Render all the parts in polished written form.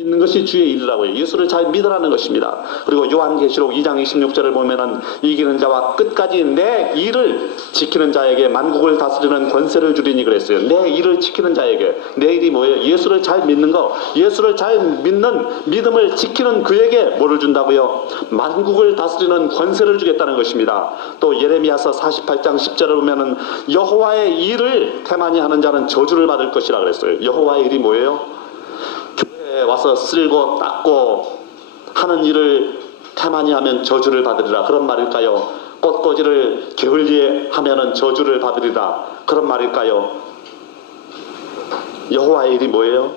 믿는 것이 주의 일이라고 해요. 예수를 잘 믿으라는 것입니다. 그리고 요한계시록 2장 26절을 보면은 이기는 자와 끝까지 내 일을 지키는 자에게 만국을 다스리는 권세를 주리니 그랬어요. 내 일을 지키는 자에게. 내 일이 뭐예요? 예수를 잘 믿는 거. 예수를 잘 믿는 믿음을 지키는 그에게 뭐를 준다고요? 만국을 다스리는 권세를 주겠다는 것입니다. 또 예레미야서 48장 10절을 보면은 여호와의 일을 태만히 하는 자는 저주를 받을 것이라 그랬어요. 여호와의 일이 뭐예요? 와서 쓸고 닦고 하는 일을 태만히 하면 저주를 받으리라. 그런 말일까요? 꽃꽂이를 게을리에 하면은 저주를 받으리라. 그런 말일까요? 여호와의 일이 뭐예요?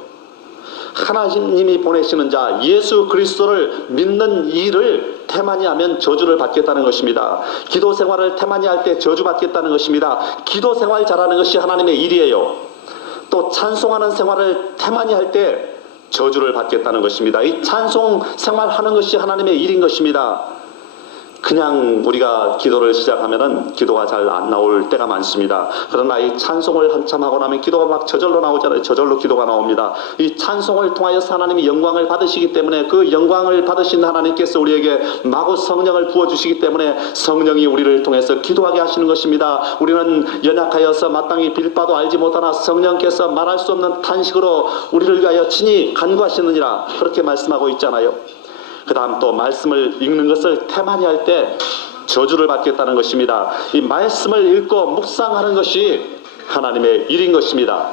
하나님이 보내시는 자 예수 그리스도를 믿는 일을 태만히 하면 저주를 받겠다는 것입니다. 기도 생활을 태만히 할 때 저주 받겠다는 것입니다. 기도 생활 잘하는 것이 하나님의 일이에요. 또 찬송하는 생활을 태만히 할 때 저주를 받겠다는 것입니다. 이 찬송 생활하는 것이 하나님의 일인 것입니다. 그냥 우리가 기도를 시작하면은 기도가 잘 안 나올 때가 많습니다. 그러나 이 찬송을 한참 하고 나면 기도가 막 저절로 나오잖아요. 저절로 기도가 나옵니다. 이 찬송을 통하여서 하나님이 영광을 받으시기 때문에 그 영광을 받으신 하나님께서 우리에게 마구 성령을 부어주시기 때문에 성령이 우리를 통해서 기도하게 하시는 것입니다. 우리는 연약하여서 마땅히 빌 바도 알지 못하나 성령께서 말할 수 없는 탄식으로 우리를 위하여 친히 간구하시느니라. 그렇게 말씀하고 있잖아요. 그 다음 또 말씀을 읽는 것을 태만히 할 때 저주를 받겠다는 것입니다. 이 말씀을 읽고 묵상하는 것이 하나님의 일인 것입니다.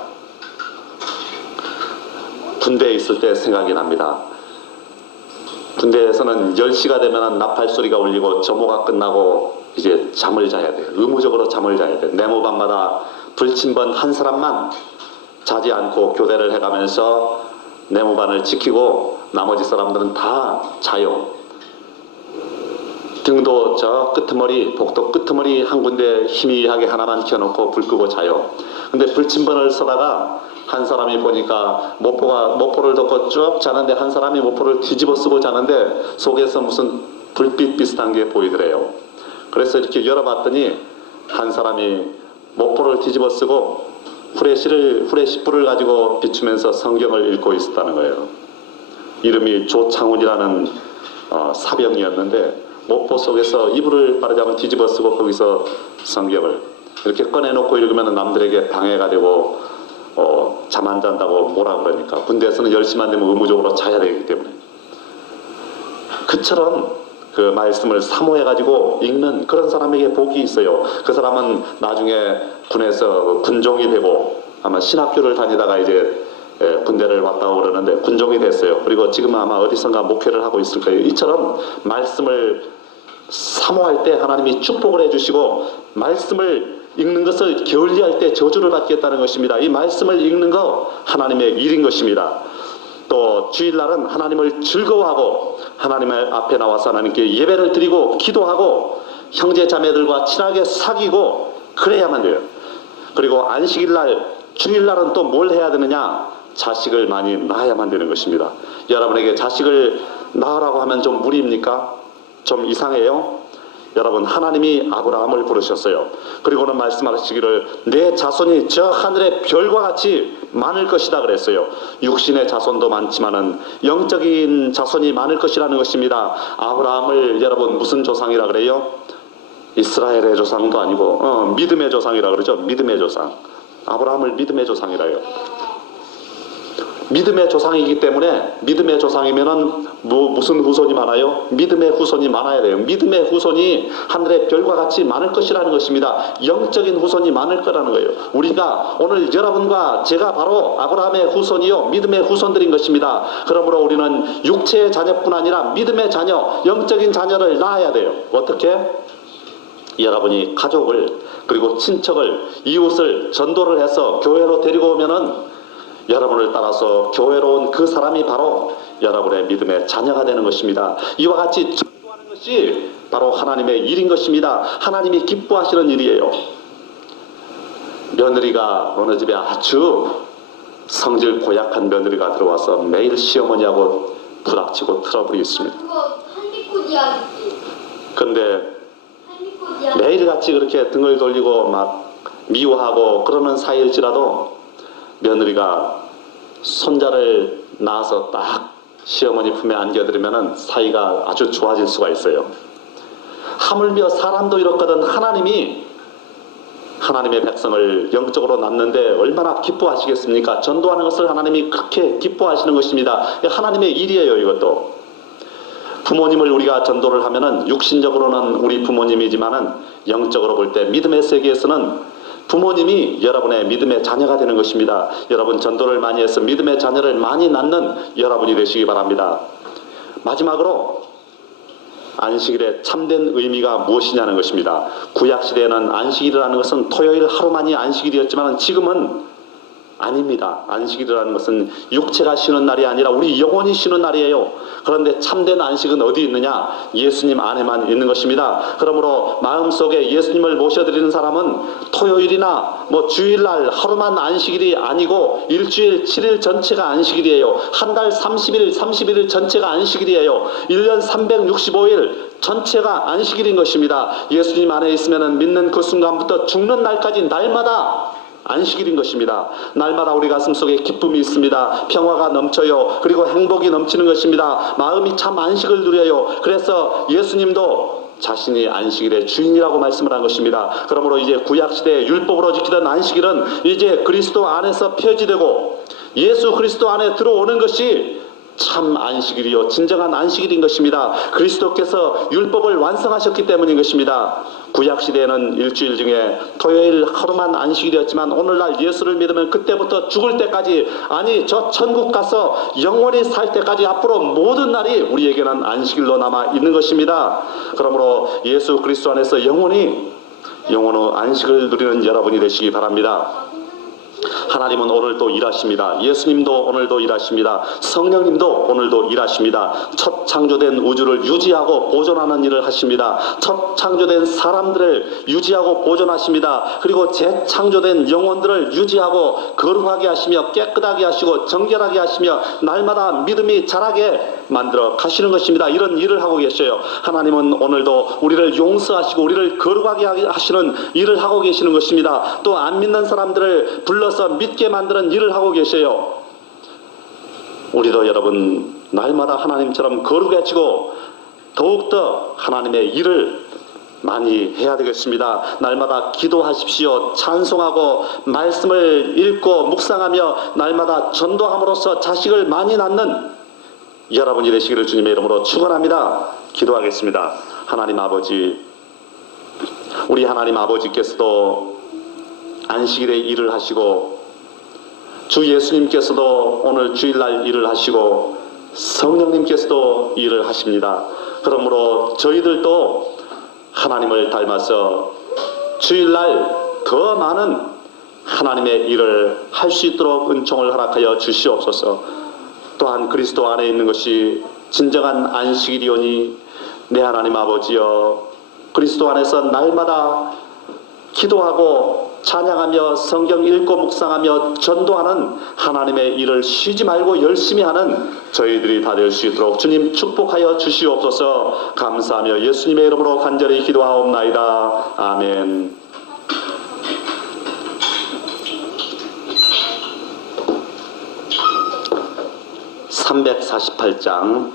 군대에 있을 때 생각이 납니다. 군대에서는 10시가 되면 나팔 소리가 울리고 점호가 끝나고 이제 잠을 자야 돼요. 의무적으로 잠을 자야 돼요. 네모반마다 불침번 한 사람만 자지 않고 교대를 해가면서 네모반을 지키고 나머지 사람들은 다 자요. 등도 저 끄트머리, 복도 끄트머리 한 군데 희미하게 하나만 켜놓고 불 끄고 자요. 근데 불침번을 서다가 한 사람이 보니까 모포를 덮고 쭉 자는데 한 사람이 모포를 뒤집어 쓰고 자는데 속에서 무슨 불빛 비슷한 게 보이더래요. 그래서 이렇게 열어봤더니 한 사람이 모포를 뒤집어 쓰고 후레시불을 가지고 비추면서 성경을 읽고 있었다는 거예요. 이름이 조창훈이라는 사병이었는데 모포 속에서 이불을 바르자면 뒤집어 쓰고 거기서 성경을 이렇게 꺼내놓고 읽으면 남들에게 방해가 되고 잠 안 잔다고 뭐라 그러니까 군대에서는 10시만 되면 의무적으로 자야 되기 때문에 그처럼 그 말씀을 사모해가지고 읽는 그런 사람에게 복이 있어요. 그 사람은 나중에 군에서 군종이 되고 아마 신학교를 다니다가 이제 군대를 왔다고 그러는데 군종이 됐어요. 그리고 지금 아마 어디선가 목회를 하고 있을 거예요. 이처럼 말씀을 사모할 때 하나님이 축복을 해주시고 말씀을 읽는 것을 게을리할 때 저주를 받겠다는 것입니다. 이 말씀을 읽는 거 하나님의 일인 것입니다. 또 주일날은 하나님을 즐거워하고 하나님의 앞에 나와서 하나님께 예배를 드리고 기도하고 형제 자매들과 친하게 사귀고 그래야만 돼요. 그리고 안식일날 주일날은 또 뭘 해야 되느냐? 자식을 많이 낳아야만 되는 것입니다. 여러분에게 자식을 낳으라고 하면 좀 무리입니까? 좀 이상해요? 여러분 하나님이 아브라함을 부르셨어요. 그리고는 말씀하시기를 내 자손이 저 하늘의 별과 같이 많을 것이다 그랬어요. 육신의 자손도 많지만은 영적인 자손이 많을 것이라는 것입니다. 아브라함을 여러분 무슨 조상이라 그래요? 이스라엘의 조상도 아니고 믿음의 조상이라 그러죠. 믿음의 조상. 아브라함을 믿음의 조상이라요. 믿음의 조상이기 때문에 믿음의 조상이면은 무슨 후손이 많아요? 믿음의 후손이 많아야 돼요. 믿음의 후손이 하늘의 별과 같이 많을 것이라는 것입니다. 영적인 후손이 많을 거라는 거예요. 우리가 오늘 여러분과 제가 바로 아브라함의 후손이요 믿음의 후손들인 것입니다. 그러므로 우리는 육체의 자녀뿐 아니라 믿음의 자녀, 영적인 자녀를 낳아야 돼요. 어떻게? 여러분이 가족을 그리고 친척을 이웃을 전도를 해서 교회로 데리고 오면은 여러분을 따라서 교회로 온 그 사람이 바로 여러분의 믿음의 자녀가 되는 것입니다. 이와 같이 전도하는 것이 바로 하나님의 일인 것입니다. 하나님이 기뻐하시는 일이에요. 며느리가 어느 집에 아주 성질 고약한 며느리가 들어와서 매일 시어머니하고 부닥치고 트러블이 있습니다. 그런데 매일같이 그렇게 등을 돌리고 막 미워하고 그러는 사이일지라도 며느리가 손자를 낳아서 딱 시어머니 품에 안겨드리면 사이가 아주 좋아질 수가 있어요. 하물며 사람도 이렇거든 하나님의 백성을 영적으로 낳는데 얼마나 기뻐하시겠습니까? 전도하는 것을 하나님이 그렇게 기뻐하시는 것입니다. 하나님의 일이에요. 이것도 부모님을 우리가 전도를 하면은 육신적으로는 우리 부모님이지만은 영적으로 볼 때 믿음의 세계에서는 부모님이 여러분의 믿음의 자녀가 되는 것입니다. 여러분 전도를 많이 해서 믿음의 자녀를 많이 낳는 여러분이 되시기 바랍니다. 마지막으로 안식일의 참된 의미가 무엇이냐는 것입니다. 구약시대에는 안식일이라는 것은 토요일 하루만이 안식일이었지만 지금은 아닙니다. 안식일이라는 것은 육체가 쉬는 날이 아니라 우리 영혼이 쉬는 날이에요. 그런데 참된 안식은 어디 있느냐? 예수님 안에만 있는 것입니다. 그러므로 마음속에 예수님을 모셔드리는 사람은 토요일이나 주일날 하루만 안식일이 아니고 일주일 7일 전체가 안식일이에요. 한 달 30일, 31일 전체가 안식일이에요. 1년 365일 전체가 안식일인 것입니다. 예수님 안에 있으면 믿는 그 순간부터 죽는 날까지 날마다 안식일인 것입니다. 날마다 우리 가슴속에 기쁨이 있습니다. 평화가 넘쳐요. 그리고 행복이 넘치는 것입니다. 마음이 참 안식을 누려요. 그래서 예수님도 자신이 안식일의 주인이라고 말씀을 한 것입니다. 그러므로 이제 구약시대에 율법으로 지키던 안식일은 이제 그리스도 안에서 폐지되고 예수 그리스도 안에 들어오는 것이 참 안식일이요 진정한 안식일인 것입니다. 그리스도께서 율법을 완성하셨기 때문인 것입니다. 구약시대에는 일주일 중에 토요일 하루만 안식일이었지만 오늘날 예수를 믿으면 그때부터 죽을 때까지, 아니 저 천국 가서 영원히 살 때까지 앞으로 모든 날이 우리에게는 안식일로 남아 있는 것입니다. 그러므로 예수 그리스도 안에서 영원히 안식을 누리는 여러분이 되시기 바랍니다. 하나님은 오늘도 일하십니다. 예수님도 오늘도 일하십니다. 성령님도 오늘도 일하십니다. 첫 창조된 우주를 유지하고 보존하는 일을 하십니다. 첫 창조된 사람들을 유지하고 보존하십니다. 그리고 재창조된 영혼들을 유지하고 거룩하게 하시며 깨끗하게 하시고 정결하게 하시며 날마다 믿음이 자라게 만들어 가시는 것입니다. 이런 일을 하고 계셔요. 하나님은 오늘도 우리를 용서하시고 우리를 거룩하게 하시는 일을 하고 계시는 것입니다. 또 안 믿는 사람들을 불러서 믿게 만드는 일을 하고 계셔요. 우리도 여러분 날마다 하나님처럼 거룩해지고 더욱더 하나님의 일을 많이 해야 되겠습니다. 날마다 기도하십시오. 찬송하고 말씀을 읽고 묵상하며 날마다 전도함으로써 자식을 많이 낳는 여러분이 되시기를 주님의 이름으로 축원합니다. 기도하겠습니다. 하나님 아버지, 우리 하나님 아버지께서도 안식일에 일을 하시고 주 예수님께서도 오늘 주일날 일을 하시고 성령님께서도 일을 하십니다. 그러므로 저희들도 하나님을 닮아서 주일날 더 많은 하나님의 일을 할 수 있도록 은총을 허락하여 주시옵소서. 또한 그리스도 안에 있는 것이 진정한 안식일이오니 내 하나님 아버지여, 그리스도 안에서 날마다 기도하고 찬양하며 성경 읽고 묵상하며 전도하는 하나님의 일을 쉬지 말고 열심히 하는 저희들이 다 될 수 있도록 주님 축복하여 주시옵소서. 감사하며 예수님의 이름으로 간절히 기도하옵나이다. 아멘. 348장